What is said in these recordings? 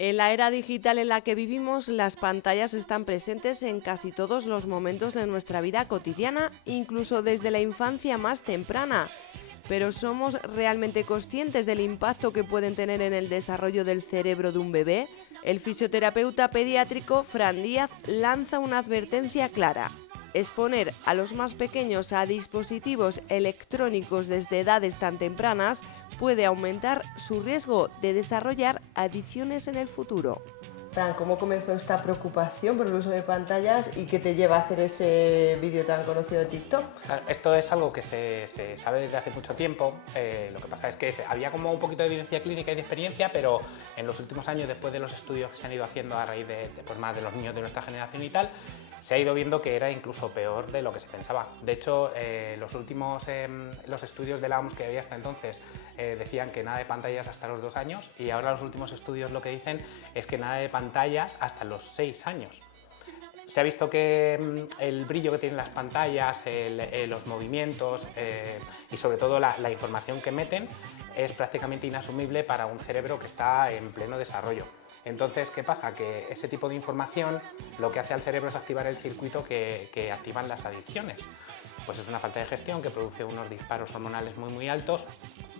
En la era digital en la que vivimos, las pantallas están presentes en casi todos los momentos de nuestra vida cotidiana, incluso desde la infancia más temprana. Pero ¿somos realmente conscientes del impacto que pueden tener en el desarrollo del cerebro de un bebé? El fisioterapeuta pediátrico Fran Díaz lanza una advertencia clara. Exponer a los más pequeños a dispositivos electrónicos desde edades tan tempranas puede aumentar su riesgo de desarrollar adicciones en el futuro. Fran, ¿cómo comenzó esta preocupación por el uso de pantallas y qué te lleva a hacer ese vídeo tan conocido de TikTok? Esto es algo que se sabe desde hace mucho tiempo. Lo que pasa es que había como un poquito de evidencia clínica y de experiencia, pero en los últimos años, después de los estudios que se han ido haciendo a raíz de pues más de los niños de nuestra generación y tal, se ha ido viendo que era incluso peor de lo que se pensaba. De hecho, los estudios de la OMS que había hasta entonces decían que nada de pantallas hasta los 2 años, y ahora los últimos estudios lo que dicen es que nada de pantallas hasta los 6 años. Se ha visto que el brillo que tienen las pantallas, los movimientos y sobre todo la información que meten es prácticamente inasumible para un cerebro que está en pleno desarrollo. Entonces, ¿qué pasa? Que ese tipo de información lo que hace al cerebro es activar el circuito que activan las adicciones. Pues es una falta de gestión que produce unos disparos hormonales muy altos,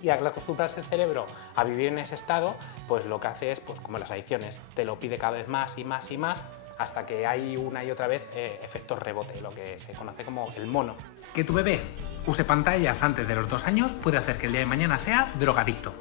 y al acostumbrarse el cerebro a vivir en ese estado, pues lo que hace es, pues como las adicciones, te lo pide cada vez más y más y más, hasta que hay una y otra vez efectos rebote, lo que se conoce como el mono. Que tu bebé use pantallas antes de los 2 años puede hacer que el día de mañana sea drogadicto.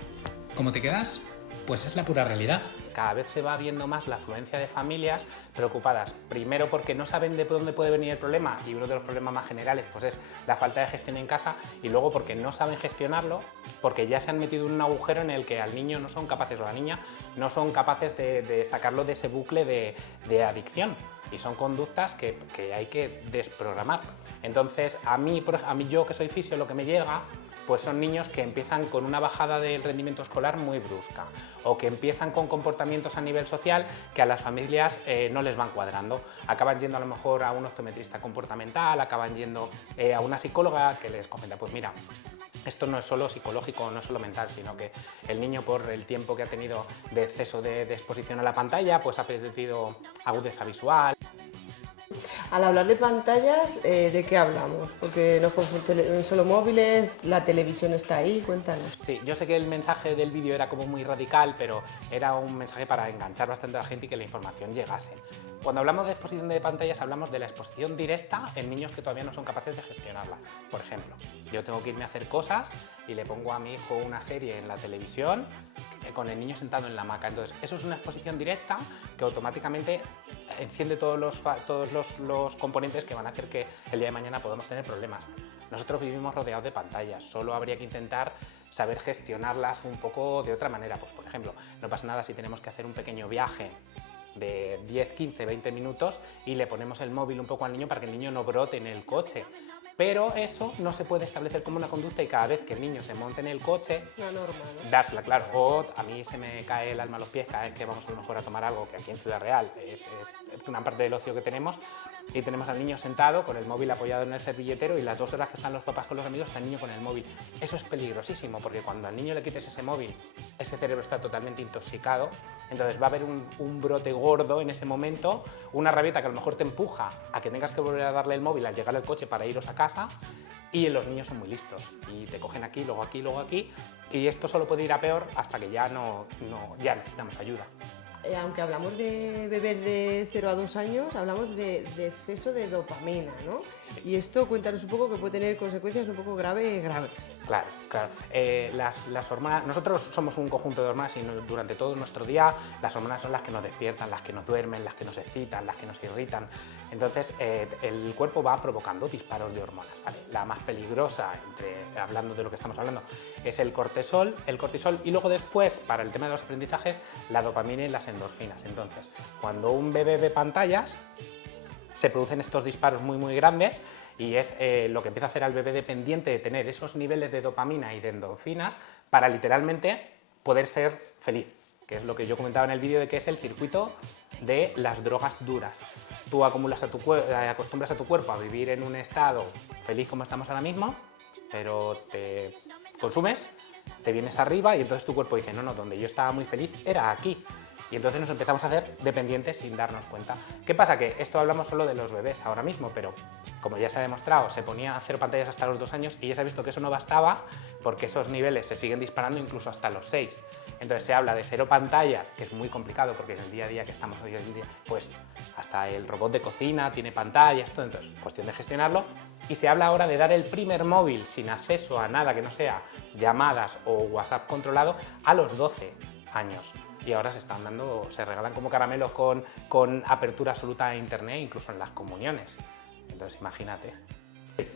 ¿Cómo te quedas? Pues es la pura realidad. Cada vez se va viendo más la afluencia de familias preocupadas, primero porque no saben de dónde puede venir el problema, y uno de los problemas más generales pues es la falta de gestión en casa, y luego porque no saben gestionarlo, porque ya se han metido en un agujero en el que al niño no son capaces, o a la niña no son capaces de sacarlo de ese bucle de adicción, y son conductas que hay que desprogramar. Entonces, a mí yo que soy fisio, lo que me llega pues son niños que empiezan con una bajada del rendimiento escolar muy brusca, o que empiezan con comportamientos a nivel social que a las familias no les van cuadrando. Acaban yendo a lo mejor a un optometrista comportamental, acaban yendo a una psicóloga que les comenta, pues mira, esto no es solo psicológico, no es solo mental, sino que el niño, por el tiempo que ha tenido de exceso de exposición a la pantalla, pues ha perdido agudeza visual. Al hablar de pantallas, ¿de qué hablamos? Porque no son solo móviles, la televisión está ahí, cuéntanos. Sí, yo sé que el mensaje del vídeo era como muy radical, pero era un mensaje para enganchar bastante a la gente y que la información llegase. Cuando hablamos de exposición de pantallas, hablamos de la exposición directa en niños que todavía no son capaces de gestionarla. Por ejemplo, yo tengo que irme a hacer cosas y le pongo a mi hijo una serie en la televisión con el niño sentado en la hamaca. Entonces, eso es una exposición directa que automáticamente enciende todos los componentes que van a hacer que el día de mañana podamos tener problemas. Nosotros vivimos rodeados de pantallas, solo habría que intentar saber gestionarlas un poco de otra manera. Pues, por ejemplo, no pasa nada si tenemos que hacer un pequeño viaje de 10, 15, 20 minutos y le ponemos el móvil un poco al niño para que el niño no brote en el coche. Pero eso no se puede establecer como una conducta, y cada vez que el niño se monte en el coche, La norma, ¿no? dársela, claro. O a mí se me cae el alma a los pies cada vez que vamos a lo mejor a tomar algo, que aquí en Ciudad Real es una parte del ocio que tenemos, y tenemos al niño sentado con el móvil apoyado en el servilletero, y las 2 horas que están los papás con los amigos está el niño con el móvil. Eso es peligrosísimo, porque cuando al niño le quites ese móvil, ese cerebro está totalmente intoxicado, entonces va a haber un brote gordo en ese momento, una rabieta que a lo mejor te empuja a que tengas que volver a darle el móvil al llegar al coche para iros a casa, y los niños son muy listos y te cogen aquí, luego aquí, luego aquí, y esto solo puede ir a peor hasta que ya ya necesitamos ayuda. Aunque hablamos de bebés de 0 a 2 años, hablamos de exceso de dopamina, ¿no? Sí. Y esto, cuéntanos un poco, que puede tener consecuencias un poco graves. Claro, claro. Las hormonas, nosotros somos un conjunto de hormonas, y durante todo nuestro día las hormonas son las que nos despiertan, las que nos duermen, las que nos excitan, las que nos irritan. Entonces el cuerpo va provocando disparos de hormonas, ¿vale? La más peligrosa, hablando de lo que estamos hablando, es el cortisol, y luego después, para el tema de los aprendizajes, la dopamina y las endorfinas. Entonces, cuando un bebé ve pantallas, se producen estos disparos muy grandes, y es lo que empieza a hacer al bebé dependiente de tener esos niveles de dopamina y de endorfinas para literalmente poder ser feliz, que es lo que yo comentaba en el vídeo, de que es el circuito de las drogas duras. Tú acostumbras a tu cuerpo a vivir en un estado feliz como estamos ahora mismo, pero te consumes, te vienes arriba y entonces tu cuerpo dice, no, donde yo estaba muy feliz era aquí. Y entonces nos empezamos a hacer dependientes sin darnos cuenta. ¿Qué pasa? Que esto hablamos solo de los bebés ahora mismo, pero como ya se ha demostrado, se ponía 0 pantallas hasta los 2 años y ya se ha visto que eso no bastaba porque esos niveles se siguen disparando incluso hasta los 6. Entonces se habla de 0 pantallas, que es muy complicado porque en el día a día que estamos hoy en día, pues hasta el robot de cocina tiene pantallas, todo, entonces cuestión de gestionarlo. Y se habla ahora de dar el primer móvil sin acceso a nada que no sea llamadas o WhatsApp controlado a los 12 años. Y ahora se regalan como caramelos con apertura absoluta a internet, incluso en las comuniones. Entonces imagínate.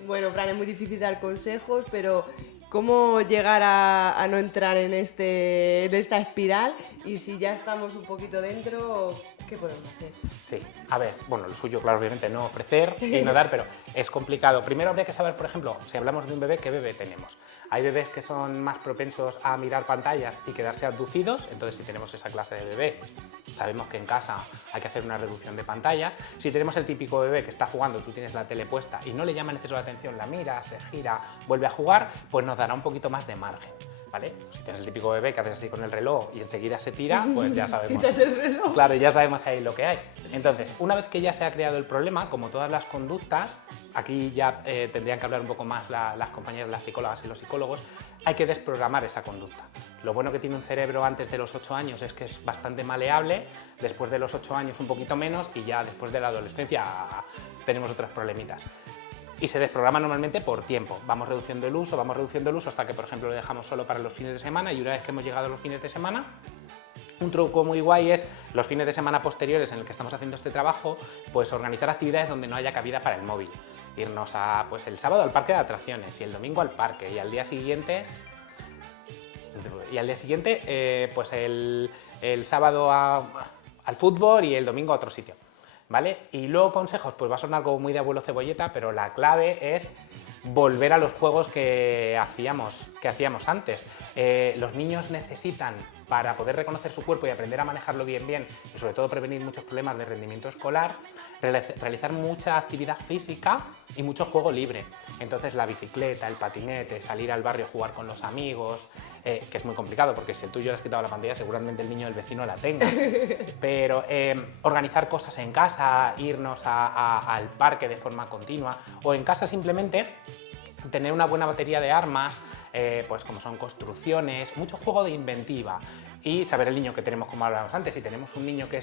Bueno, Fran, es muy difícil dar consejos, pero ¿cómo llegar a no entrar en esta espiral? Y si ya estamos un poquito dentro, ¿qué podemos hacer? Sí, a ver, bueno, lo suyo, claro, obviamente no ofrecer y no dar, pero es complicado. Primero habría que saber, por ejemplo, si hablamos de un bebé, ¿qué bebé tenemos? Hay bebés que son más propensos a mirar pantallas y quedarse abducidos, entonces si tenemos esa clase de bebé, sabemos que en casa hay que hacer una reducción de pantallas. Si tenemos el típico bebé que está jugando, tú tienes la tele puesta y no le llama en exceso de atención, la mira, se gira, vuelve a jugar, pues nos dará un poquito más de margen. ¿Vale? Si tienes el típico bebé que haces así con el reloj y enseguida se tira, pues ya sabemos. Quítate el reloj. Claro, ya sabemos ahí lo que hay. Entonces, una vez que ya se ha creado el problema, como todas las conductas, aquí ya tendrían que hablar un poco más las compañeras, las psicólogas y los psicólogos, hay que desprogramar esa conducta. Lo bueno que tiene un cerebro antes de los 8 años es que es bastante maleable, después de los 8 años un poquito menos y ya después de la adolescencia tenemos otros problemitas. Y se desprograma normalmente por tiempo. Vamos reduciendo el uso hasta que, por ejemplo, lo dejamos solo para los fines de semana y una vez que hemos llegado a los fines de semana, un truco muy guay es los fines de semana posteriores en el que estamos haciendo este trabajo, pues organizar actividades donde no haya cabida para el móvil. Irnos pues el sábado al parque de atracciones y el domingo al parque y al día siguiente pues el sábado al fútbol y el domingo a otro sitio. ¿Vale? Y luego consejos, pues va a sonar como muy de abuelo cebolleta, pero la clave es volver a los juegos que hacíamos antes. Los niños necesitan, para poder reconocer su cuerpo y aprender a manejarlo bien, y sobre todo prevenir muchos problemas de rendimiento escolar, realizar mucha actividad física y mucho juego libre. Entonces la bicicleta, el patinete, salir al barrio a jugar con los amigos, que es muy complicado porque si el tuyo le has quitado la pantalla seguramente el niño del vecino la tenga. Pero organizar cosas en casa, irnos al parque de forma continua o en casa simplemente tener una buena batería de armas, pues como son construcciones, mucho juego de inventiva y saber el niño que tenemos, como hablábamos antes. Si tenemos un niño que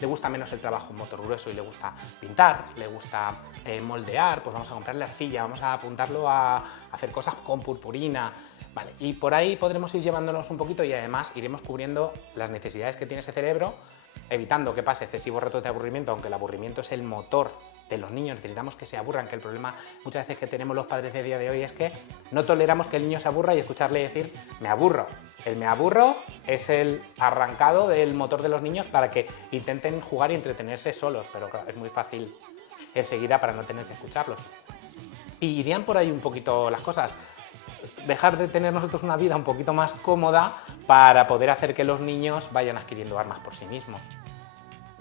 le gusta menos el trabajo motor grueso y le gusta pintar, le gusta moldear, pues vamos a comprarle arcilla, vamos a apuntarlo a hacer cosas con purpurina. Vale, y por ahí podremos ir llevándonos un poquito y además iremos cubriendo las necesidades que tiene ese cerebro, evitando que pase excesivos ratos de aburrimiento, aunque el aburrimiento es el motor de los niños, necesitamos que se aburran, que el problema muchas veces que tenemos los padres de día de hoy es que no toleramos que el niño se aburra y escucharle decir me aburro. El me aburro es el arrancado del motor de los niños para que intenten jugar y entretenerse solos, pero claro, es muy fácil enseguida para no tener que escucharlos. Y irían por ahí un poquito las cosas. Dejar de tener nosotros una vida un poquito más cómoda para poder hacer que los niños vayan adquiriendo armas por sí mismos.